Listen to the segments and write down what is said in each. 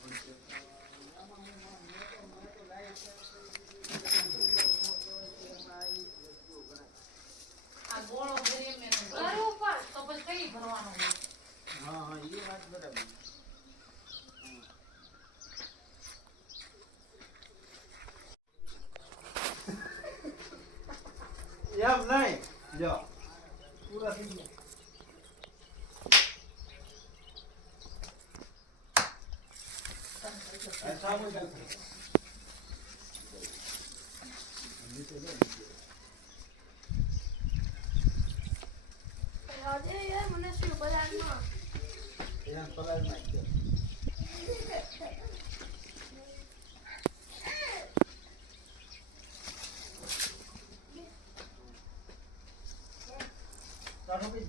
આ ગોળો ભરી મેં ભરું પણ તો પછી કઈ ભરવાનો હા હા એ વાત બરાબર એમ નહીં જો પૂરા થઈ ગયા ऐसा हो जाता है राजे यार મને શું બલાનમાં यहाँ पलाल में क्या तारो पे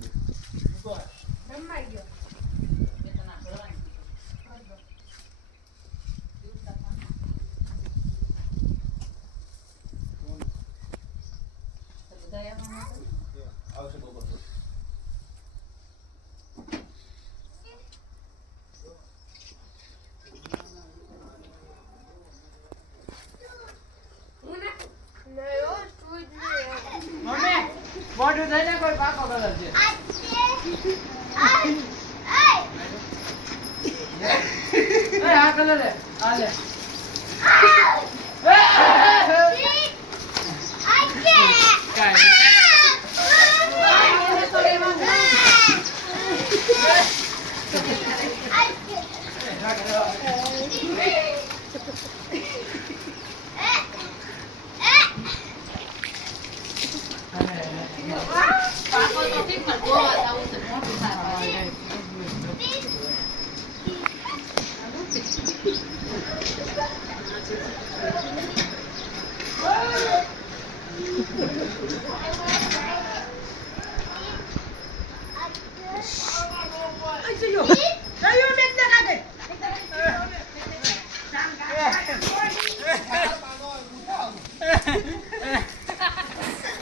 को રમાઈ ગયો વેતના ભરવાની आवश्यक बरोबर નયો તું જ મમ્મી મોઢું થઈને કોઈ પાકો કલર છે એ આ કલર હે આ લે પાકો તો ઠીક પણ ગોવા જાવું છે મોટું થાય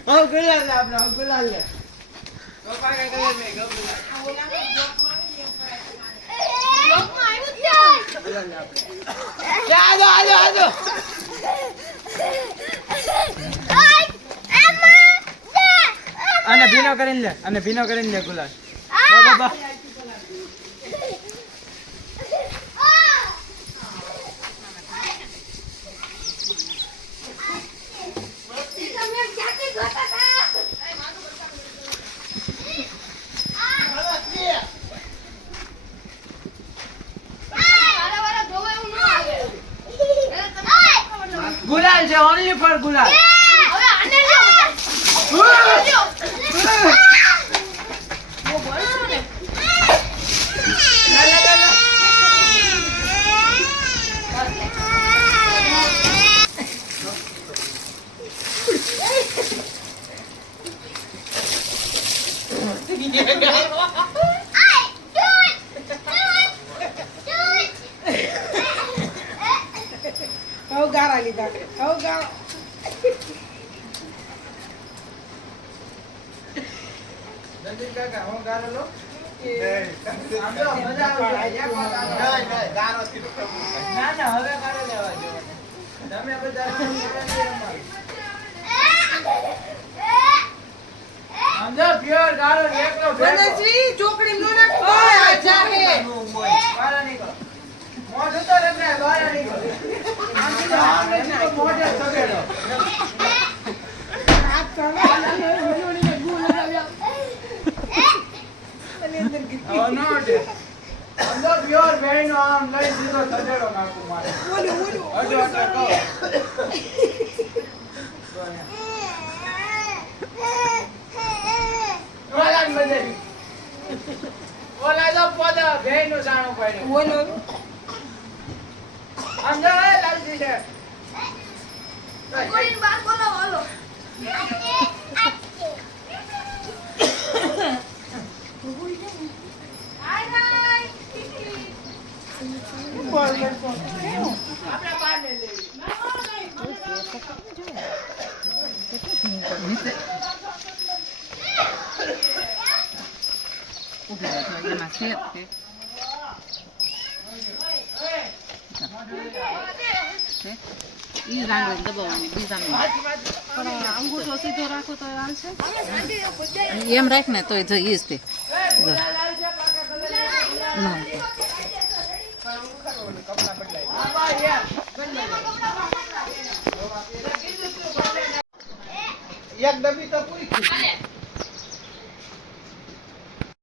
ઓ ગુલાલ લે આપણે ગુલાલ લે પપ્પા કે કલર મે ગો ગુલાલ ગુલાલ લે આપણે આજો અને ભીનો કરીને લે ગુલાલ બા ગુલાલ છે ઓનલી ફોર ગુલાલ હવે આને લ્યો બહુ બોલશો ને હવે ગારા લીધા હવે ગારા જલ્દી કાકા હું ગારો લો ના ના હવે ગારો લેવા જો તમે બધા સમજો પ્યોર ગારો એકલો મનસ્વી ચોકડી નો નાખો આ જાગે ગારો નીકળો મોઢું તો રખડે ગારો નીકળો આમ તો મોઢે સગેડો હાથ ચાલે મનોની ગુલ લગાવ્યા અને અંદર ગીત ઓ નોટ સમજો પ્યોર બેનો આમ લઈ દીધો સગેડો નાખું મારે ઓલું હજો તો ઓલા મજે ઓલા તો પોદા ભેનો સાણો પડ્યો ઓલું સમજો એ લાલજી છે કોઈન બાર બોલો બોલો હાય હાય આપણે બહાર લઈ લેવી ઈ રાંગળી દબાવવાની બીજામાં અંગૂઠો સીધો રાખો તો હાલશે એમ રાખ ને તોય જો ઈ જ તે જો. ના. એક ડબ્બી તો પૂરી થઈ.